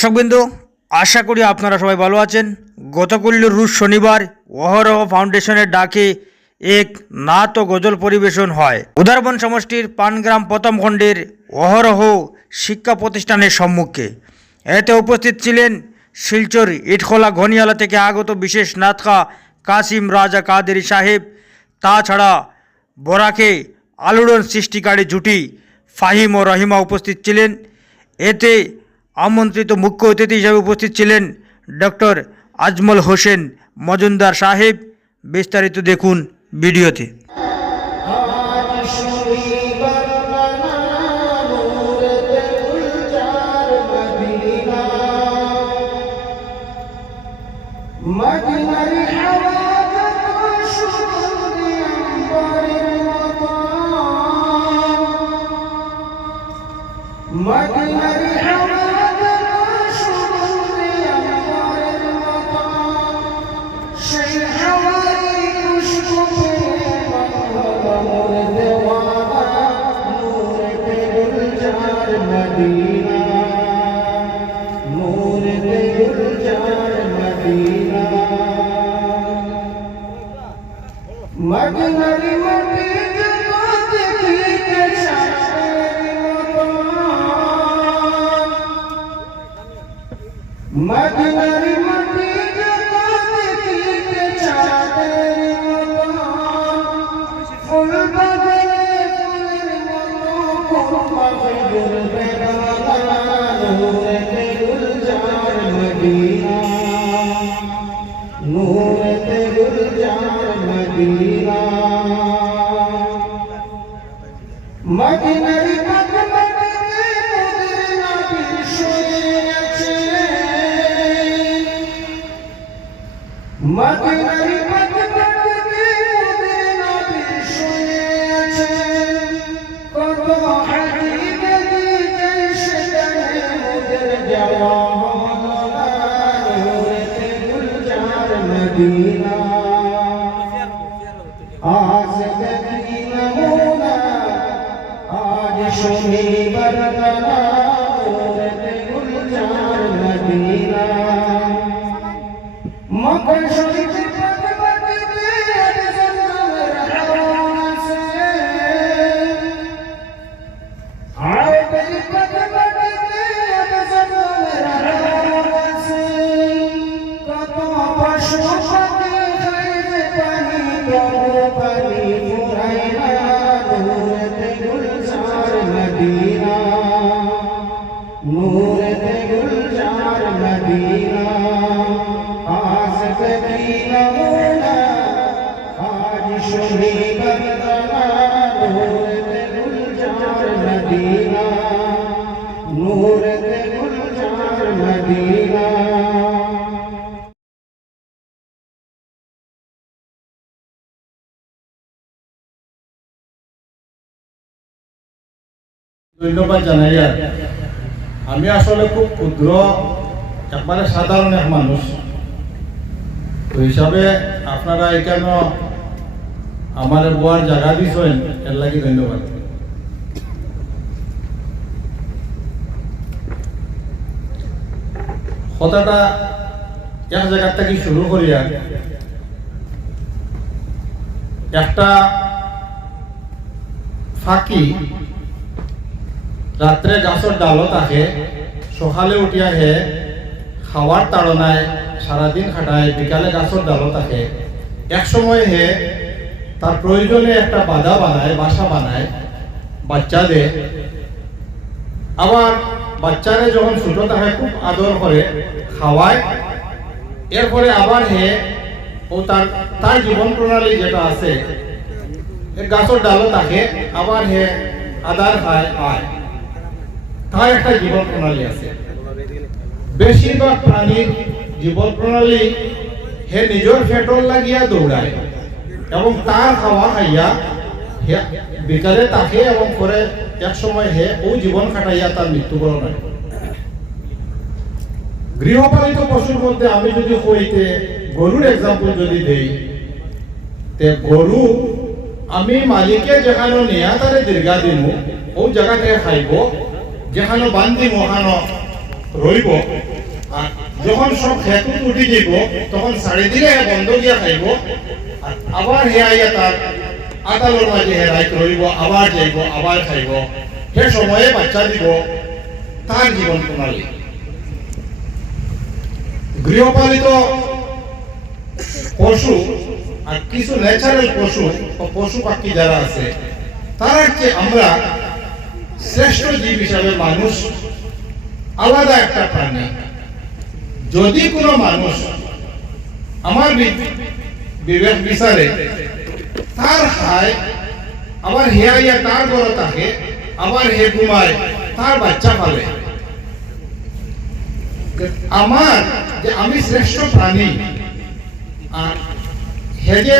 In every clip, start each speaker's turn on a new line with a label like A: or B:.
A: দর্শকবৃন্দ, আশা করি আপনারা সবাই ভালো আছেন। গতকালের রুশ শনিবার অহরহ ফাউন্ডেশনের ডাকে এক নাত গজল পরিবেশন হয়। উদারবন সমষ্টির পানগ্রাম প্রথম খণ্ডের অহরহ শিক্ষা প্রতিষ্ঠানের সম্মুখে। এতে উপস্থিত ছিলেন শিলচর ইটখোলা ঘনিয়ালা থেকে আগত বিশেষ নাতকা কাসিম রাজা কাদেরি সাহেব, তাছাড়া বরাকে আলোড়ন সৃষ্টিকারী জুটি ফাহিম ও রহিমা উপস্থিত ছিলেন। এতে আমন্ত্রিত মুখ্য অতিথি হিসেবে উপস্থিত ছিলেন ডক্টর আজমল হোসেন মজুমদার সাহেব। বিস্তারিত দেখুন ভিডিওতে।
B: মদিনার happy. মদিনা মদিনার आज जगी नमूना आज सुनी बरतना गुलजार मदीना मगर सुनी मदीना नूर ते गुलजार मदीना पास सकीना मोला आज शुनी बदला नूर मदीना नूर ते मदीना।
C: ধন্যবাদ জানাই আর। আমি আসলে খুব ক্ষুদ্র, একবারে সাধারণ এক মানুষ। তো হিসাবে আপনারা এখানে আমার বোয়ার জায়গা দিয়েছেন, এর লাগে ধন্যবাদ। কথাটা এক জায়গার থেকে শুরু করিয়া একটা ফাঁকি রাত্রে গাছের ডালও থাকে সকালে উঠিয়া হে খাওয়ার তাড়নায় সারাদিন খাটায় বিকালে গাছের ডালও থাকে এক সময় হে তার প্রয়োজনে একটা বাধা বানায় বাসা বানায় বাচ্চাদের আবার বাচ্চারে যখন ছোট থাকে খুব আদর করে খাওয়ায় এরপরে আবার হে, ও তার তার জীবন প্রণালী যেটা আছে গাছের ডালও থাকে আবার হে আদার খায়। আয় তার একটা জীবন প্রণালী আছে। বেশিরভাগ প্রাণীর জীবন প্রণালী হে নিজের পেট্রোল লাগিয়া দৌড়ায় এবং তার খাওয়া খাইয়া বিকালে তাকে এবং পরে এক সময় হে ও জীবন কাটাইয়া তার মৃত্যুবরণ হয়। গৃহপালিত পশুর মধ্যে আমি যদি কইতে গরুর এক্সাম্পল যদি দেই, তে গরু আমি মালিকে যেখানে নিয়া তারে দীর্ঘা দিমু, ও জায়গাতে খাইব যেখানে বান্ধি মহানো রইব যখন সব খেতু উঠি যাব তখন সাড়ে দিলে বন্ধ গিয়া খাইব আবার হে আইয়া তার আদালোর মাঝে হে রাইত রইব, আবার যাইব, আবার খাইব। সে সময়ে বাচ্চা দিব, তার জীবন প্রণালী। গৃহপালিত পশু আর কিছু ন্যাচারাল পশু পশু পাখি যারা আছে, তারা আমরা শ্রেষ্ঠ জীব হিসাবে মানুষ আলাদা একটা প্রাণী। যদি কোনো মানুষ আমার বিবেক বিচারে, তার খায় আবার হে আইয়া তার ঘর থাকে আবার হে ঘুমায়, তার বাচ্চা পালে। আমার যে আমি শ্রেষ্ঠ প্রাণী, আর হে যে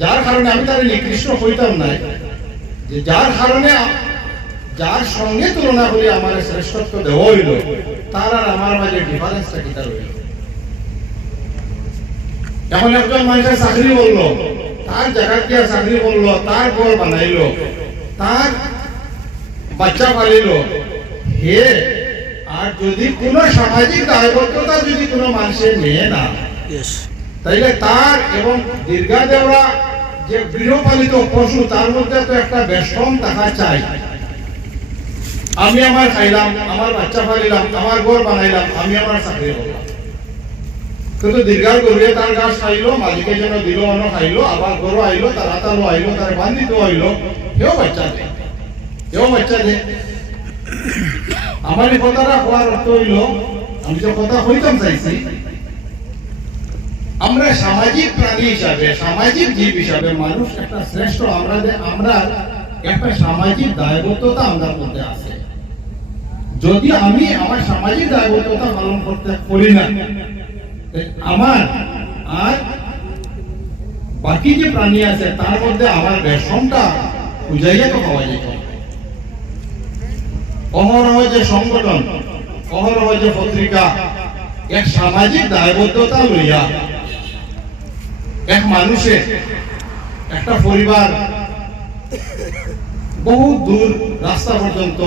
C: যার কারণে আমি তার নিকৃষ্ট হইতাম না যে যার কারণে যার সঙ্গে তুলনা করি আমার শ্রেষ্ঠত্ব দেওয়া হইল তার আর আমার মাঝে ডিফারেন্সটা কি তার হইল? এখন একজন মানুষের চাকরি বলল তার জায়গা দিয়ে চাকরি বলল তার ঘর বানাইলো তার বাচ্চা পালিল হে আর যদি কোনো সামাজিক দায়বদ্ধতা যদি কোনো মানুষের নিয়ে না তাইলে তার এবং দীর্ঘা দেওয়া যে গৃহপালিত পশু তার মধ্যে তো একটা বেশম থাকা চাই। আমি আমার খাইলাম, আমার বাচ্চা পালিলাম আমার ঘর বানাইলাম, আমি আমার চাকরি করলাম কিন্তু দীর্ঘার গরুয়ে তার গাছ খাইলো, মালিকে যেন দিল অন্য খাইলো, আবার গরু আইলো তার আতালো আইলো, তার বান্ধিত আইলো। সেও বাচ্চা দে সেও বাচ্চা দে আমার এই কথাটা হওয়ার অর্থ হইল, আমি যে কথা হইতাম চাইছি, আমরা সামাজিক প্রাণী হিসাবে, সামাজিক জীব হিসাবে মানুষ একটা শ্রেষ্ঠ, আমরা যে আমরা একটা সামাজিক দায়বদ্ধতা আমাদের মধ্যে আছে। যদি আমি আমার সামাজিক দায়বদ্ধতা পালন করতে করি না আমার আর বাকি যে প্রাণী আছে, তার মধ্যে আমার বেশমটা বুঝাইয়া তো পাওয়া যেত। অহরহ যে সংগঠন, অহরহ যে পত্রিকা, এক সামাজিক দায়বদ্ধতা লইয়া এক মানুষের, একটা পরিবার বহু দূর রাস্তা পর্যন্ত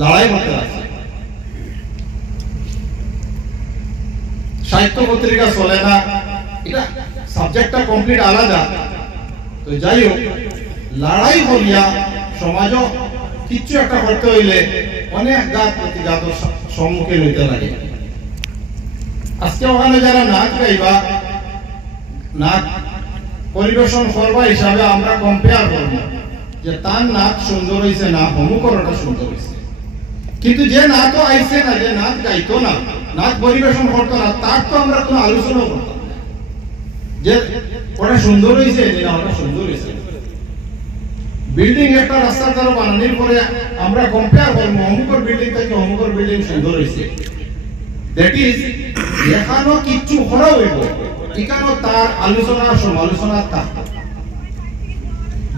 C: লড়াই করতে আছে সাহিত্য পত্রিকা চলে না, এটা সাবজেক্টটা কমপ্লিট আলাদা। তো যাই হোক, লড়াই করিয়া সমাজ কিচ্ছু একটা করতে হইলে অনেক গাত প্রতিঘাত সম্মুখীন হইতে লাগে। আজকে ওখানে যারা নাচ গাইবা, নাচ পরিবেশন করবা হিসাবে আমরা কম্পেয়ার করব। যে তার নাচ সুন্দর হয়েছে না হমুকরটা সুন্দর হয়েছে কিন্তু যে নাচ আইছে না, যে নাচ গাইতো না নাচ পরিবেশন করতো না, তার তো আমরা কোনো আলোচনা করতাম যে ওটা সুন্দর হয়েছে না ওটা সুন্দর হয়েছে বিল্ডিং একটা রাস্তার দ্বারা পরে আমরা কম্পেয়ার করব, অমুকর বিল্ডিং থেকে অমুকর বিল্ডিং সুন্দর হয়েছে দ্যাট ইজ এখানো কিচ্ছু করা হইব। এখানো তার আলোচনা, সমালোচনা তার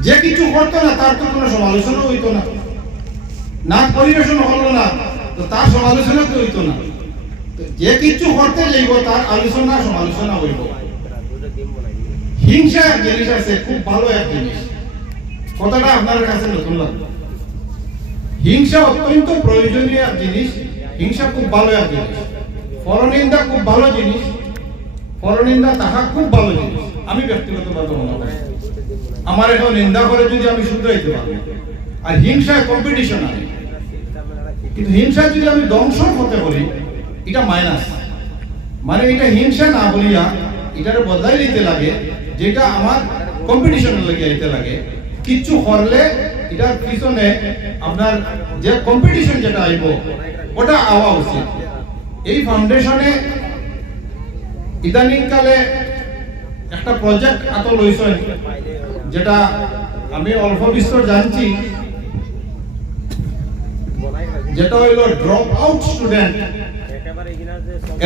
C: যে কিছু করতো না, তার তো কোনো সমালোচনা হইতো না। নাচ পরিবেশন হলো না, তো তার সমালোচনা তো হইতো না। যে কিছু করতে যাইব, তার আলোচনা, সমালোচনা হইব। হিংসা এক জিনিস আছে, খুব ভালো এক জিনিস। কথাটা আপনার কাছে নতুন লাগবে হিংসা অত্যন্ত প্রয়োজনীয় এক জিনিস, হিংসা খুব ভালো এক জিনিস। পরনিন্দা খুব ভালো জিনিস। পরনিন্দা তাহা খুব ভালো জিনিস। আমি ব্যক্তিগতভাবে মনে করি। আমার এখন নিন্দা করে যদি আমি শুধরাইতে পারব আর হিংসায় কম্পিটিশন আছে। কিন্তু হিংসা যদি আমি দংশন হতে বলি, এটা মাইনাস মানে এটা হিংসা না বলিয়া এটারে বদলাই নিতে লাগে, যেটা আমার কম্পিটিশনের লাগে আইতে লাগে। কিচ্ছু করলে এটার পিছনে আপনার যে কম্পিটিশন যেটা আইব, ওটা আওয়া উচিত। এই ফাউন্ডেশনে ইদানিং কালে একটা প্রজেক্ট এত লইছেন যেটা আমি অল্প বিস্তর জানছি। যেটা হইল ড্রপ আউট স্টুডেন্ট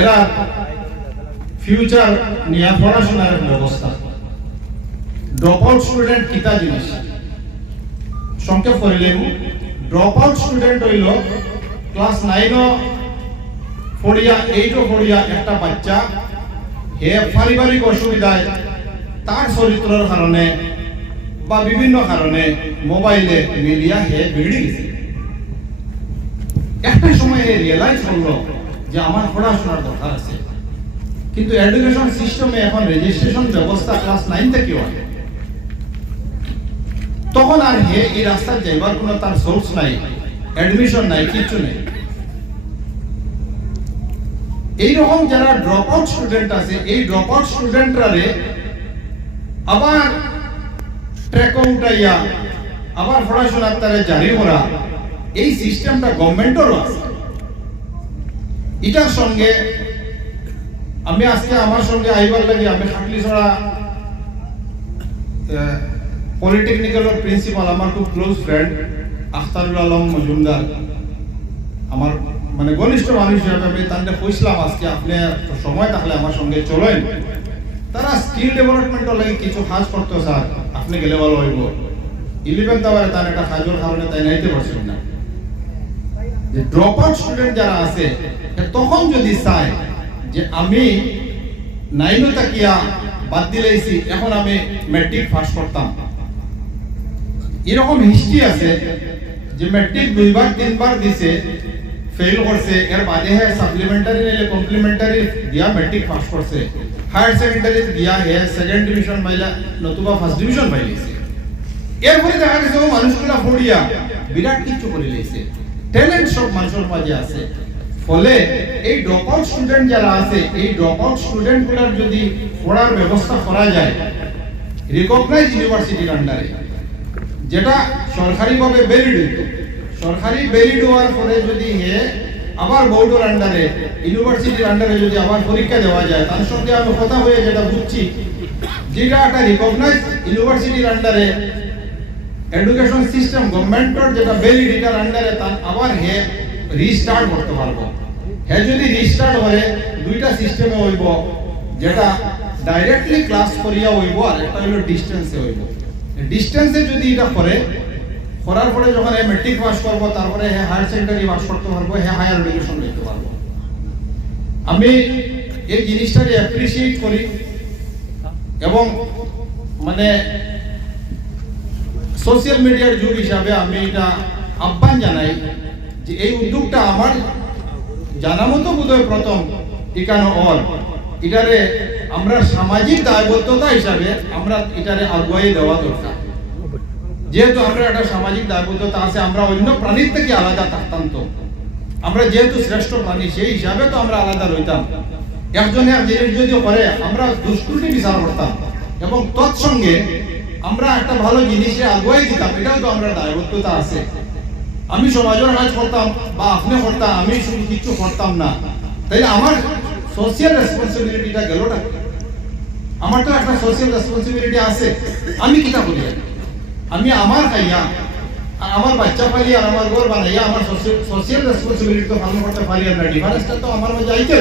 C: এরা ফিউচার নিয়ে পড়াশোনার ব্যবস্থা। ড্রপ আউট স্টুডেন্ট কিতা জিনিস? সংক্ষেপ করিলেন ড্রপ আউট স্টুডেন্ট হইল ক্লাস নাইনও পড়িয়া এইটও পড়িয়া একটা বাচ্চা। পারিবারিক অসুবিধায় তার চরিত্রের কারণে বা বিভিন্ন কারণে মোবাইলে মিলিয়া হে বিগড়ি গেছে। একটা সময় হে রিয়েলাইজ করল যে আমার পড়াশোনার দরকার আছে। কিন্তু এডুকেশন সিস্টেমে এখন রেজিস্ট্রেশন ব্যবস্থা ক্লাস নাইন থেকে হয় তখন আর হে এই রাস্তায় যাইবার কোনো তার সোর্স নাই অ্যাডমিশন নাই, কিচ্ছু নেই। এইরকম যারা ড্রপ আউট স্টুডেন্ট আছে, এই ড্রপ আউট স্টুডেন্টরারে আবার ট্র্যাক উঠাইয়া আবার পড়াশোনার তারে জারি করা এই সিস্টেমটা গভর্নমেন্টেরও আছে এটার সঙ্গে আমি আজকে আমার সঙ্গে আইবার লাগে, আমি খাটলি ছড়া পলিটেকনিক্যালের প্রিন্সিপাল আমার খুব ক্লোজ ফ্রেন্ড আখতারুল আলম মজুমদার, আমার মানে ঘনিষ্ঠ মানুষ হিসাবে তাদের কইছিলাম আজকে, আপনি সময় থাকলে আমার সঙ্গে চলেন। তারা স্কিল ডেভেলপমেন্টের লাগে কিছু কাজ করতো, স্যার, আপনি গেলে ভালো হইব। ইলেভেন্থ আবার তার একটা কাজের কারণে তাই নাইতে পারছেন না। যে ড্রপ আউট স্টুডেন্ট যারা আছে তখন যদি চায় যে আমি নাইনও তাকিয়া বাদ দিলেছি এখন আমি ম্যাট্রিক পাস করতাম। এরকম হিস্ট্রি আছে যে ম্যাট্রিক দুইবার, তিনবার দিছে ফেল করছে। এর বাদে হ্যাঁ সাপ্লিমেন্টারি নিলে কমপ্লিমেন্টারি দিয়া ম্যাট্রিক পাস করছে। হায়ার সেকেন্ডারি দিয়া হে সেকেন্ড ডিভিশন পাইলা, নতুবা ফার্স্ট ডিভিশন পাইলিছে এরপরে দেখা গেছে, ও মানুষগুলা পড়িয়া বিরাট কিছু করে লইছে ট্যালেন্ট সব মানুষের মাঝে আছে। ফলে এই ড্রপ আউট স্টুডেন্ট যারা আছে, এই ড্রপ আউট স্টুডেন্টগুলার যদি পড়ার ব্যবস্থা করা যায় রিকগনাইজ ইউনিভার্সিটির আন্ডারে যেটা সরকারিভাবে ভ্যালিড হইত সরকারি ভ্যালিড হওয়ার পরে যদি হে আবার বোর্ডের আন্ডারে ইউনিভার্সিটির আন্ডারে যদি আবার পরীক্ষা দেওয়া যায়, তার সঙ্গে আমি কথা হয়ে যেটা বুঝছি, যেটা একটা রিকগনাইজ ইউনিভার্সিটির আন্ডারে এডুকেশন সিস্টেম গভর্নমেন্টের যেটা ভ্যালিড এটার আন্ডারে তার আবার হে রিস্টার্ট করতে পারব। হে যদি রিস্টার্ট করে দুইটা সিস্টেমে হইব, যেটা ডাইরেক্টলি ক্লাস করিয়া হইব আর একটা হইল ডিস্টেন্সে হইব। ডিস্টেন্সে যদি এটা করে করার পরে যখন মেট্রিক পাস করব তারপরে হে হায়ার সেকেন্ডারি পাস করতে পারব হে হায়ার এডুকেশন নিতে পারব আমি এই জিনিসটাকে অ্যাপ্রিসিয়েট করি এবং মানে সোশ্যাল মিডিয়ার যুগ হিসাবে আমি এটা আহ্বান জানাই যে এই উদ্যোগটা আমার জানা মতো বোধহয় প্রথম টিকানো অল। এটারে আমরা সামাজিক দায়বদ্ধতা হিসাবে আমরা এটারে আগুয়াই দেওয়া দরকার যেহেতু আমরা একটা সামাজিক দায়বদ্ধতা আছে, আমরা অন্য প্রাণীর থেকে আলাদা থাকতাম তো আমরা যেহেতু শ্রেষ্ঠ প্রাণী, সেই হিসাবে তো আমরা আলাদা রইতাম। একজনে এক জিনিস যদি করে, আমরা দুষ্কৃতি বিচার করতাম। এবং তৎসঙ্গে আমরা একটা ভালো জিনিসে আগুয়াই দিতাম, এটাও তো আমরা দায়বদ্ধতা আছে। আমি সমাজের কাজ করতাম, বা আপনি করতাম, আমি শুধু কিছু করতাম না। তাই আমার সোশিয়াল রেসপন্সিবিলিটিটা গেল না আমার তো একটা সোশিয়াল রেসপন্সিবিলিটি আছে। আমি কিতা করি? আমি আমার খাইয়া আর আমার বাচ্চা পালি আর আমার ঘর বানাইয়া আমার সোশিয়াল রেসপন্সিবিলিটি তো পালন করতে পারি না ডিফারেন্সটা তো আমার মধ্যে আইতে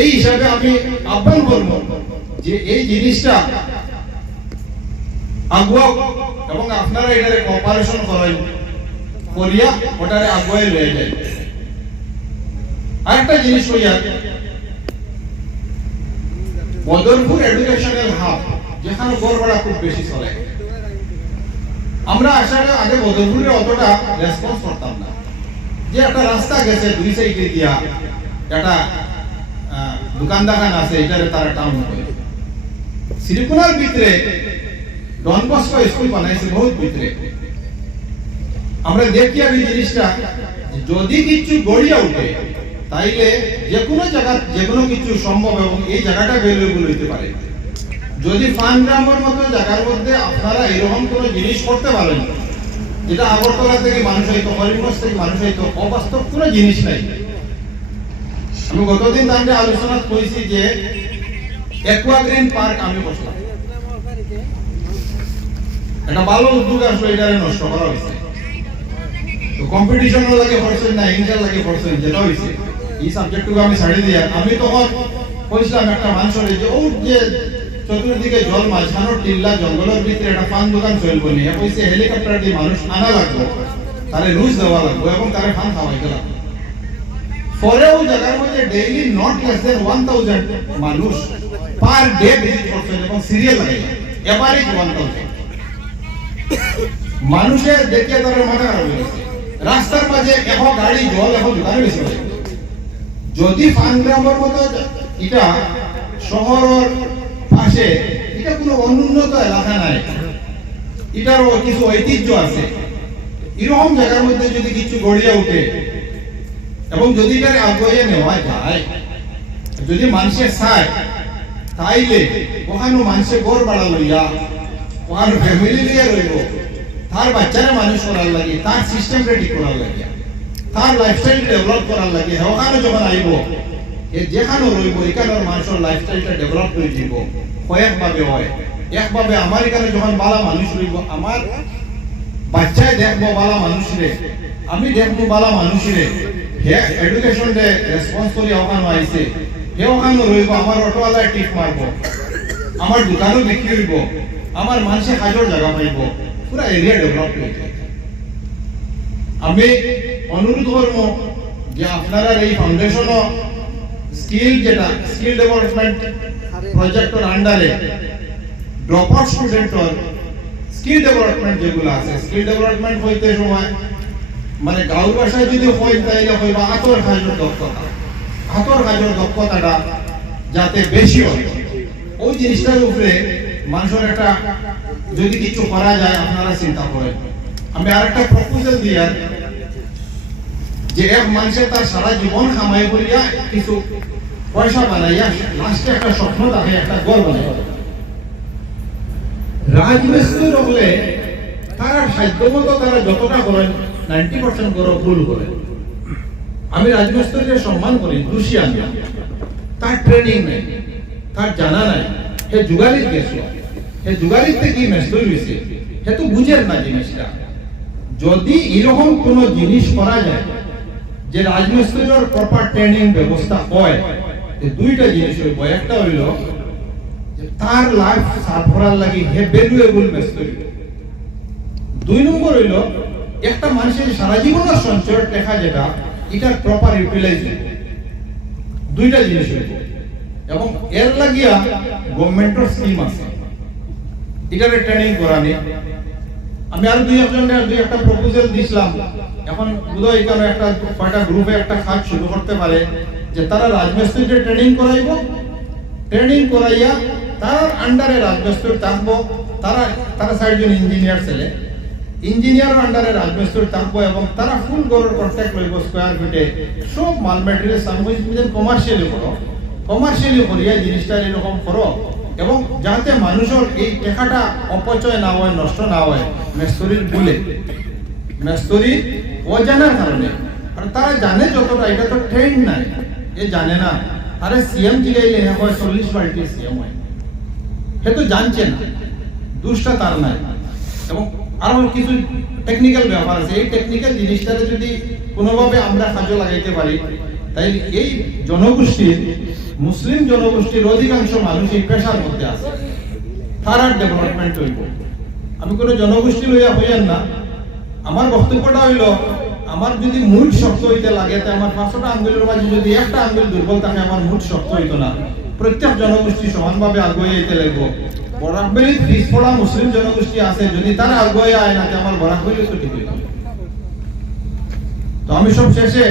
C: এই হিসাবে আমি আহ্বান করব যে এই জিনিসটা আগুয়া এবং আপনারা এটারে কোঅপারেশন করেন করিয়া ওটারে আগুয়াই লয়ে যায়। আরেকটা জিনিস হইয়া বদরপুর এডুকেশনাল হাব যেখানে গড়বড়া খুব বেশি চলে। আমরা আসলে আগে বদরপুরে অতটা রেসপন্স করতাম না। যে একটা রাস্তা গেছে দুই সাইডে দিয়া, একটা দোকান দোকান আছে, এটারে তারা টাউন করে শ্রীকুনার ভিতরে ডন বস্কো স্কুল বানাইছে, বহুত ভিতরে। আমরা দেখি এই জিনিসটা, যদি কিছু গড়িয়া উঠে, তাইলে যে কোনো জায়গা যে কোনো কিছু সম্ভব এবং এই জায়গাটা ভ্যালুয়েবল হইতে পারে। যদি ফান গ্রামের মতো জায়গার মধ্যে আপনারা এরকম কোনো জিনিস করতে পারেন, যেটা আগরতলা থেকে মানুষ হইতো করিমগঞ্জ থেকে মানুষ হইতো অবাস্তব কোনো জিনিস নাই। আমি গতদিন তাহলে আলোচনা করেছি যে একুয়াগ্রিন পার্ক আমি বসলাম। একটা ভালো উদ্যোগ আসলো এটা নষ্ট করা হয়েছে। তো কম্পিটিশনের লাগে পড়ছেন না ইন্টার লাগে পড়ছেন যেটা হয়েছে। এই সাবজেক্টটুকু আমি ছাড়ি দিয়ে আমি তখন কইছিলাম একটা মানুষের, যে ও যে চতুর্দিকে জল মাঝখানো টিল্লা জঙ্গলের ভিতরে একটা পান দোকান চলবো নি কইছে, হেলিকপ্টার দিয়ে মানুষ আনা লাগবে? তারে রুজ দেওয়া লাগবে এবং তারে ফান খাওয়াইতে লাগবে পরেও জায়গার মধ্যে daily not less than one thousand মানুষ পার ডে ভিজিট করছেন এবং সিরিয়াল লাগে এভারেজ ওয়ান মানুষের দেখে তাদের মাথা খারাপ হয়ে গেছে। রাস্তার মাঝে এখন গাড়ি, জল এখন দোকানে বেশি যদি ফানগ্রামের মতো এটা, শহরের পাশে এটা কোনো অনুন্নত এলাকা নাই। এটারও কিছু ঐতিহ্য আছে। এরকম জায়গার মধ্যে যদি কিছু গড়িয়ে ওঠে, এবং যদি এটারে আগ্রহে নেওয়া যায়, যদি মানুষে চায়, তাইলে ওখানে মানুষে গড় বাড়া লইয়া, ওখানে ফ্যামিলি নিয়ে রইব। তার বাচ্চারা মানুষ করার লাগে, তার সিস্টেম রেডি করার লাগে, তার লাইফস্টাইল ডেভেলপ করার লাগে, ওখানে যখন আইব এ যেখানে রইব এখানের মানুষের লাইফস্টাইলটা ডেভেলপ করে দিব। কয়েকভাবে হয়। একভাবে আমার এখানে যখন বালা মানুষ রইব, আমার বাচ্চায় দেখব বালা মানুষরে, আমি দেখব বালা মানুষরে, হে এডুকেশন দে রেসপন্স করি ওখানে আইছে। হে ওখানে রইব, আমার অটোওয়ালায় টিপ মারবো। আমার দোকানও বিক্রি হইব। আমার মানুষে কাজের জায়গা পাইব। পুরা এরিয়া ডেভেলপ হয়ে আমি অনুরোধ করব যে আপনারা এই ফাউন্ডেশন স্কিল যেটা, স্কিল ডেভেলপমেন্ট প্রজেক্টর আন্ডারে ড্রপ আউট স্টুডেন্টর, স্কিল ডেভেলপমেন্ট যেগুলো আছে, স্কিল ডেভেলপমেন্ট হইতে সময় মানে গাঁর ভাষায় যদি হয় তাইলে হইবা হাতর কাজের দক্ষতা। হাতর কাজের দক্ষতাটা যাতে বেশি হয়। ওই জিনিসটার উপরে মানুষের একটা যদি কিছু করা যায়, আপনারা চিন্তা করেন। আমি আরেকটা প্রপোজাল দিয়ে যে এক মানুষের তার সারা জীবন কামাই করিয়া কিছু পয়সা বানাইয়া লাস্টে একটা স্বপ্ন থাকে একটা গড় বানাই রাজমিস্ত্রি হলে তারা সাধ্য মতো তারা যতটা করেন নাইনটি পার্সেন্ট করে ভুল করে আমি রাজমিস্ত্রিকে সম্মান করি খুশি আমি। তার ট্রেনিং নেই, তার জানা নাই হে যুগালিত গেছো হে যুগালিতে কি মেস্তুই হয়েছে। হে তো বুঝেন না জিনিসটা। যদি এরকম কোন জিনিস করা যায় যে রাজমিস্ত্রির প্রপার ট্রেনিং ব্যবস্থা হয় দুইটা জিনিস হইব। একটা হইল তার লাইফ সার্ভ করার লাগি হে ভ্যালুয়েবল মিস্ত্রি দুই নম্বর হইল, একটা মানুষের সারা জীবনের সঞ্চয় দেখা যেটা, এটার প্রপার ইউটিলাইজ দুইটা জিনিস হইব। এবং এর লাগিয়া গভর্নমেন্টের স্কিম আছে। এটারে ট্রেনিং করানি আমি আর দুই একজনের দুই একটা প্রপোজাল দিছিলাম এখন বোধহয় এখানে একটা কয়টা গ্রুপে একটা কাজ শুরু করতে পারে যে তারা রাজমিস্ত্রিতে ট্রেনিং করাইব ট্রেনিং করাইয়া তার আন্ডারে রাজমিস্ত্রি থাকব। তারা তারা চারজন ইঞ্জিনিয়ার ছেলে। ইঞ্জিনিয়ার আন্ডারে রাজমিস্ত্রি থাকব এবং তারা ফুল গড়ের কন্ট্যাক্ট লইব স্কোয়ার ফিটে সব মাল মেটেরিয়াল সামগ্রী কমার্শিয়ালি করো। কমার্শিয়ালি করিয়া জিনিসটা এরকম করো এবং যাতে মানুষের এই টাকাটা অপচয় না হয়, নষ্ট না হয়, মেস্তরির ভুলে। মেস্তরি অজানার কারণে। আর তারা জানে যতটা, এটা তো ট্রেন্ড নাই। এ জানে না। আরে সিএম জিগাইলে হ্যাঁ চল্লিশ বাল্টি সিএম হয়। সে তো জানছে না। দুষ্টা তার নাই। এবং আরও কিছু টেকনিক্যাল ব্যাপার আছে। এই টেকনিক্যাল জিনিসটাতে যদি কোনোভাবে আমরা কাজে লাগাইতে পারি তাই এই জনগোষ্ঠীর, মুসলিম জনগোষ্ঠীর অধিকাংশ মানুষ এই পেশার মধ্যে আছে। তার ডেভেলপমেন্ট হইব। আমি কোনো জনগোষ্ঠী লইয়া হইয়ান না। আমার বক্তব্যটা হইল, আমার যদি মুড শক্ত হইতে লাগে তাই আমার পাঁচশোটা আঙ্গুলের মাঝে যদি একটা আঙ্গুল দুর্বল থাকে, আমার মুড শক্ত হইত না। প্রত্যেক জনগোষ্ঠী সমানভাবে আগুয়ে যেতে লাগবো। বরাকবেলি পিছপড়া মুসলিম জনগোষ্ঠী আছে, যদি তারা আগুয়ে আয় না আমার বরাকবেলি তো ঠিক হইতো। তো আমি সব শেষে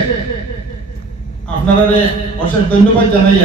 C: আপনারা অশেষ ধন্যবাদ জানাই